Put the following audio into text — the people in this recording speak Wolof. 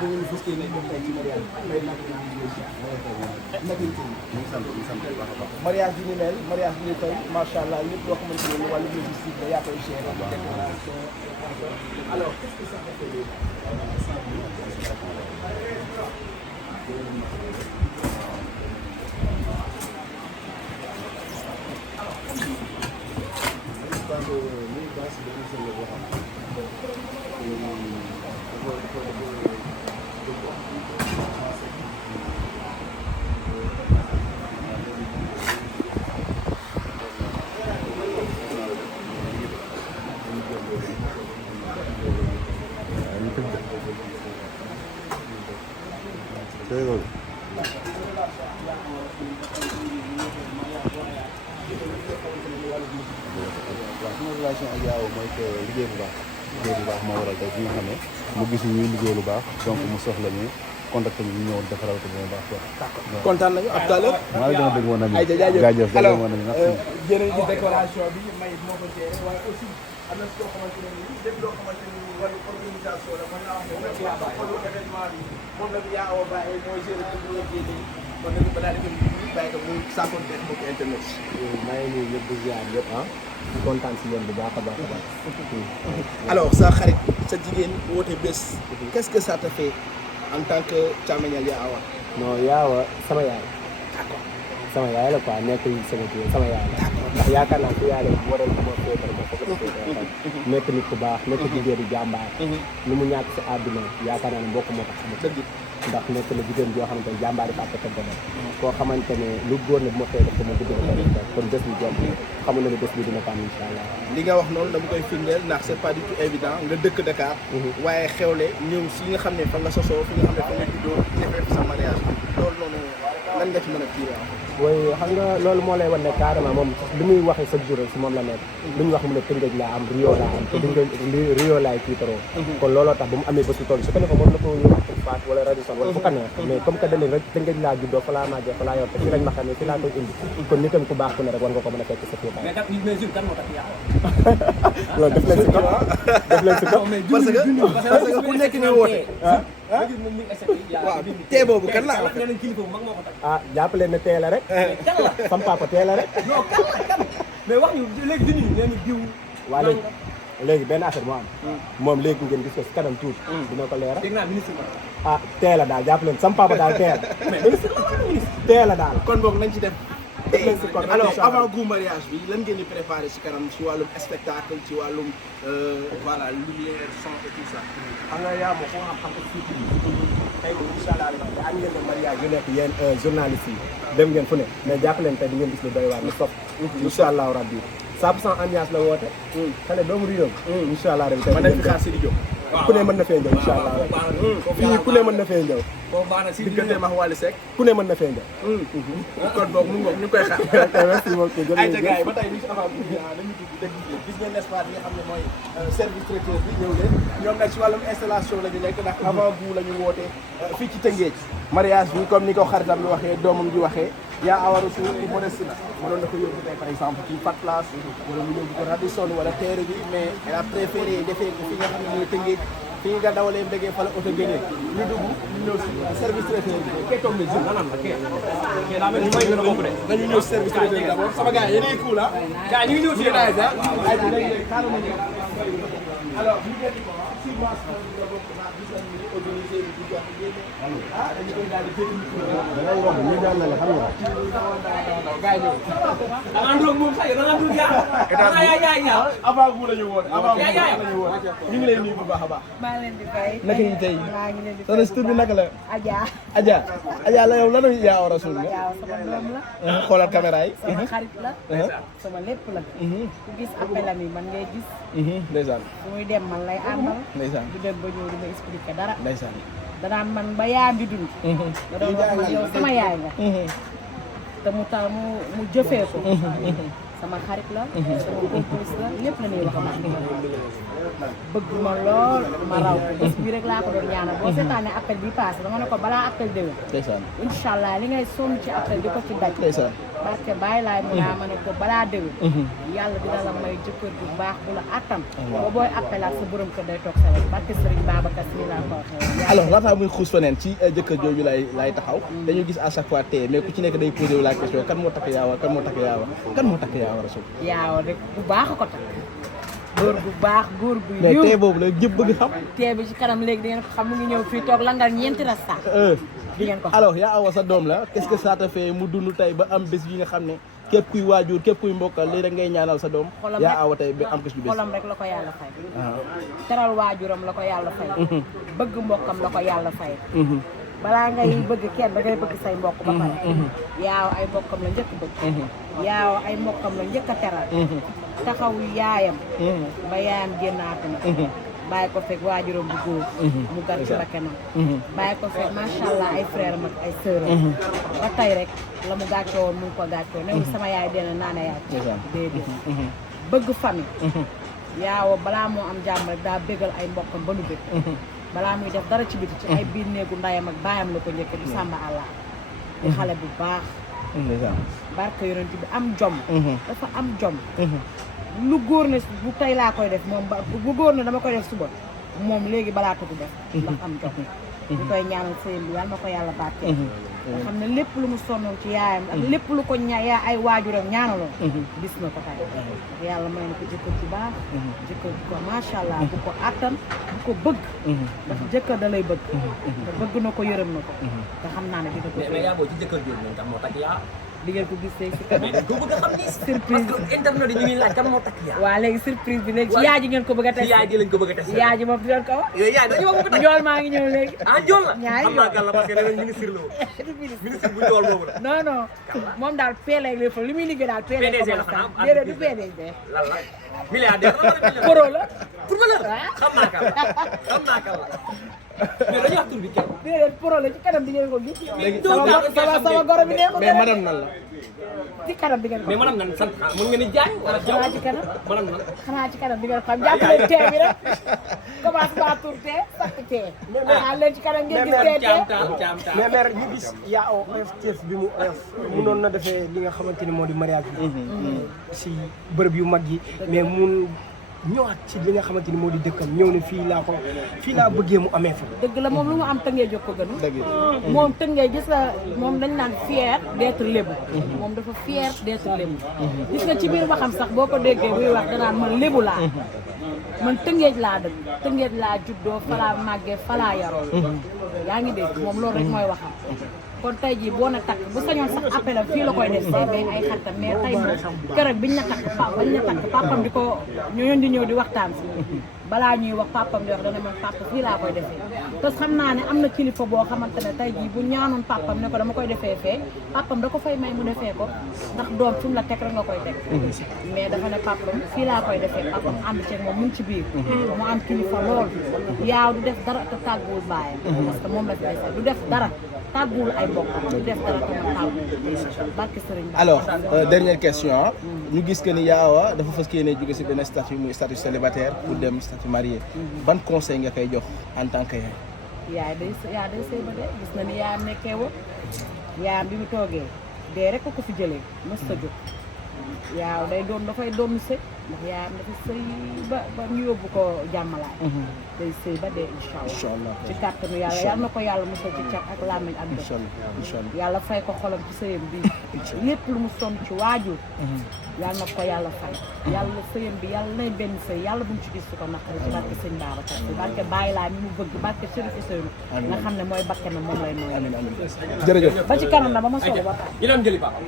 ñu ngi fas yéene def tey ci mariage tey nag mariage bi ni mel mariage bi ni tey macha allah lépp loo xamante ne wàllu logistique la yaa koy gérer décoration alors qu'est-ce que ça fait relation ak Yaaw mooy que liggéey bu baax moo waral tey fi nga xam ne mu gis ñuy liggéey lu baax donc mu soxla ñu contacté ñu ñëw defaral ko bu baax quoi. kontaan nañu à tout à l'heure. maa ngi gën a bëgg woon nañu. jaajëf alors mon ami merci. yéen a ngi décoration bi may moo ko géré waaye aussi am na soo xamante ne nii lépp loo xamante ni wàllu organisation la mën naa wax ne moom la xolu événement bi moom la Yaaw bàyyi mooy géré tout le monde kon nag balaa di ko bàyyi ko muy saakoon def mbokk internet. maa ngi nuyu ñëpp di ziar ñëpp di kontaan si yéen bu baax a baax a baax. alors sa xarit sa jigéen woote bés. qu'est-ce que ça te fait en tant que càmmeñal Yaaw. non Yaaw sama yaay. d'accord sama yaay la quoi nekkul sama jigéen sama yaay la. ndax yaakaar naa ku yaay la boo doon moo féetal ba foog nekk nit ku baax nekk jigéen di jàmbaar. lu mu ñàkk si àdduna yaakaar naa ne mbokk moo tax sama dëgg. ndax nekk na jigéen joo xamante ne jàmbaari fàtte ko def koo xamante ne lu góor ne bu ma fee def ko ma gudd ko def kon bés bi jom xamul na ne bés bi dina ko am incha allah. li nga wax noonu dama koy firndeel ndax c'est pas du tout évident nga dëkk Dakar. waaye xewle ñëw si nga xam ne fa nga sosoo fi nga xam ne fa nga juddoo defee sa mariage loolu noonu lan nga ci mën a tiiree am. oui xam nga loolu moo lay wan ne carrément moom li muy waxee chaque jour si moom la nekk. lu ñu wax mu ne Tëngéej laa am Rio laa am te Rio laay tiitaroo. kon looloo tax ba mu amee bés bu toll su ko defee mën na ko yóbbu Fass wala Radisson wala fu ko neex mais comme que dañ rek Tëngéej laa juddoo fa laa màggee fa laa yor te fii lañ ma xamee fii laa koy indi kon nitam ku baax ku ne rek war nga ko mën a fekk sa fii mais kan moo tax Yaaw. loolu def leen si kaw def leen si kaw parce que ku nekk ni woote. waaw tee boobu kan la ah jàpp leen ne teel a rek. sam papa teel a rek. non kan mais wax ñu léegi di ñu nee ñu diw. waa léegi benn affaire moo am. moom léegi ngeen gis ko si kanam tuuti. dina ko leeral. dégg naa ministre ba. ah teel a daal jàpp leen sam papa daal teel. mais ministre la wala ministre. teel a daal. kon boog nañ ci def. kon alors avant gu mariage bi lan ngeen di préparé ci kanam ci wàllum spectacle ci wàllum voilà lumière son et tout ça. xam nga yaa ma ko xam ko fii tey incha allah te am ngeen ne mariage yu nekk yéen journalistes yi dem ngeen fu ne mais jàpp leen tey di ngeen gis lu doy waar lu sopp incha allahu rabbi 100% ambiance la woote xale doomu Rio incha allah rabbi tey mën nañ fi xaar Sidi Diop ku ne mën na fee ñëw incha allah fii ku ne mën na fee ñëw diggante max Wally Seck ku ne mën na fee ñëw kon boog mu ngoog ñu koy xaar merci beaucoup ay ca gars yi ba tey ni ci avant bi nañu dugg dëgg gis ngeen l'espoir bi nga xam ne mooy service traiteur bi ñëw leen ñoom nag ci wàllum installation la ñu nekk ndax avant bu la ñu woote fii ci Tëngéej mariage bi comme ni ko xaritam bi waxee doomam ji waxee Yaa Awa Rassoul ku modeste la mënoon na ko yóbbu tey par exemple ci Fat Place wala mu yóbbu ko Radisson wala teere bi mais elle a préféré defee ko fi nga xam ne mooy Tëngéej fii nga dawalee mbégee fa la oto génnee ñu dugg ñu ñëw si service traiteur bi kay toog na ji nanam la kii laa mel ni mooy gën a bokk de. dañu ñëw service traiteur d'abord sama gars yéen a ngi cool ah. gars ñu ngi ñëw si yéen ay léegi xaaral ma ñëw alors ñu ngeen di ko subvention bi nga bokk naa gis nañu ni organisé bi di jox génne ah dañu koy daal di jël micro dangay wax ñu daal la xam nga gars yi ñëw da nga àndul ak moom sax da nga àndul yaa avant bu la ñu woon avant bu la ñu woon ñu ngi lay nuyu bu baax a baax maa ngi leen di fay. naka ñu tey maa ngi leen di soxna si tur bi naka la Adja. Adja la yow lanu Yaa Awa Rassoul nga Yaaw sama doom la. xoolal caméra yi sama xarit la. sama lépp la. ku gis appelam yi man ngay gis. ndeysaan bu muy dem man lay àndal. ndeysaan du dem ba ñëw di ma expliquer dara. ndeysaan danaan man ba yaa bi dund. nga doon wax man yow sama yaay nga. te mu tax mu jëfee ko. sama xarit la. sama complice la lépp la ñuy wax ma bëgg ma lool ma raw ko bés bii rek laa ko doon ñaanal boo seetaanee appel bi passé dama ne ko balaa appel déwén. ndeysaan incha allah li ngay sonn ci appel di ko ci daj. ndeysaan parce que bàyyi laay mu naa ma ne ko balaa déwén. yàlla dina la may jëkkër bu baax bu la attan. ba booy appelaat sa borom kër day toog sa wet parce que Serigne Babacar si laa ko waxee alors laataa muy xuus feneen ci jëkkër jooju lay taxaw dañu gis à chaque fois tey mais ku ci nekk day posé wu la question kan moo takk yaawa kan moo takk yaawa kan moo takk yaawa Rasoul yaaw rek bu baax a ko takk góor bu baax góor bu mais yiw tey boobu la ñëpp bëgg xam tee bi ci kanam léegi di ngeen ko xam mu ngi ñëw fii toog langal ñeenti rasta di ngeen ko xam alors yaa awa sa doom la qu'est-ce que ça te fait mu dund tey ba am bés yi nga xam ne képp kuy waajur képp kuy mbokkal lii rek ngay ñaanal sa doom yaa awa tey ba am bés bu bés xolam rek la ko yàlla fay teral waajuram la ko yàlla fay bëgg mbokkam la ko yàlla fay balaa ngay bëgg kenn da ngay bëgg say mbokk ba pare yaaw ay mbokkam la njëkk bëgg yaaw ay mbokkam la njëkk a teral taxaw yaayam ba yaayam génn àdduna bàyyi ko fekk waajuram bu góor mu gàtt ci bakkanam bàyyi ko fekk macha allah ay frère am ak ay sœur am ba tey rek la mu gàccoo woon mu ngi ko gàccoo newul sama yaay dena naana yaay déedéet bëgg famille yaaw balaa moo am jàmm rek daa bégal ay mbokkam ba nu bëgg balaa muy def dara ci biti ci ay biir néegu ndayam ak baayam la ko njëkk di sàmba àlla di xale bu baax barke yonent bi am jom dafa am jom lu góor ne bu tey laa koy def moom bu góor ne dama koy def suba moom léegi balaa ko du def ndax am jom ñu koy ñaanal sëyam bi yàlla na ko yàlla barkeel nga xam ne lépp lu mu sonnoon ci yaayam ak lépp lu ko yaa ay waajuram ñaanaloon gis na ko tey yàlla may na ko jëkkër ci baax jëkkër bu ko macha allah bu ko attan bu ko bëgg ndax jëkkër da lay bëgg te bëgg na ko yërëm na ko te xam naa ne dina ko mais yaa boo ci jëkkër jooju noonu kan moo takk yaa di ngeen ko gis léegi si kanam mais ko bëgg a xam ni surprise parce que internet yi ñu ngi laaj kan moo takk yaa waaw léegi surprise bi léegi ci yaay ji ngeen ko bëgg a testé yaay ji lañ ko bëgg a testé yaay ji moom di leen ko wax yaay dañu wax ko takk njool maa ngi ñëw léegi ah njool la ñaari xam naa kan la parce que nee ministre la woon ministre bu njool boobu la non non moom daal PLA lay fa li muy liggéey daal PLA PDG la commencé xanaa déedéet du PDG lan la milliardaire la wala milliardaire Koro la footballeur xam naa kan la xam naa kan la mais dañuy wax tur bi kenn déedéet pro la ci kanam di ngeen ko gis léegi sama goro bi nee ko mais madame nan la ci kanam di ngeen ko mais madame nan sant mën nga ni jaay wala xanaa ci kanam madame nan xanaa ci kanam di ngeen xam jàpp leen tee bi rek commencement tour tee sakk tee xanaa leen ci kanam ngeen gis tee tee caam mais mère ñu gis yaa o Thiès bi mu mënoon na defee li nga xamante ni moo di mariage bi si bërëb yu mag yi mais mun ñëwaat ci li nga xamante ni moo di dëkkam ñëw ne fii laa bëggee mu amee fa dëgg la moom lu mu am tëngee jox ko gën moom tëngee gis nga moom dañ naan fier d'être lébu moom dafa fier d'être lébu gis nga ci biir waxam sax boo ko déggee buy wax danaan man lébu laa man tëngeej laa dëkk tëngeej laa juddoo falaa màggee falaa yaroo yaa ngi dégg moom loolu rek mooy waxam kon tey jii boo na takk bu sañoon sax appelam fii la koy def see mais ay xaritam mais tey moom keroog biñ na takk papam di ko ñooñu di ñëw di waxtaan si balaa ñuy wax papam di wax dana man papa fii laa koy defee parce que xam naa ne am na kilifa boo xamante ne tey jii bu ñaanoon papam ne ko dama koy defee fee papam da ko fay may mu defee ko ndax doom fi mu la teg rek nga koy teg mais dafa ne papam fii laa koy defee papam ànd ceeg moom mu ngi ci biir mu am kilifa lool yaaw du def dara te tàgguwul baayam parce que moom la fi defee du def dara tàgguwul ay mbokk du def dara te mu tàgguwul barke sëriñ Ba. alors dernière question ñu gis que ni yaawa dafa fas yéene jóge si benn statut muy statut célibataire pour dem statut marié ban conseil nga koy jox en tant que yaay day sëy ba de gis na ni yaayam nekkee woon yaayam bi mu toogee dee rek ko fi jëlee mës ta jóg yaaw dafay doon sëy ndax yaayam dafa sëy ba ñu yóbbu ko jàmmalaay day sëy ba dee incha allah ci kàttanu yàlla yal na ko yàlla musal ci cat ak làmmiñ ak dëkk yàlla fay ko xolam ci sëyam bi lépp lu mu sonn ci waajur yal na ko yàlla fay yàlla sëyam bi yàlla nay benn sëy yàlla buñ ci gis su ko naqari ci barke sëñ Babacar ci barke Baye Laay mi mu bëgg barke Chérif Ousseynou nga xam ne mooy bakke na moom lay nooy jërëjëf ba ci kanam na ba ma solo ba tax ñu dem jëli papa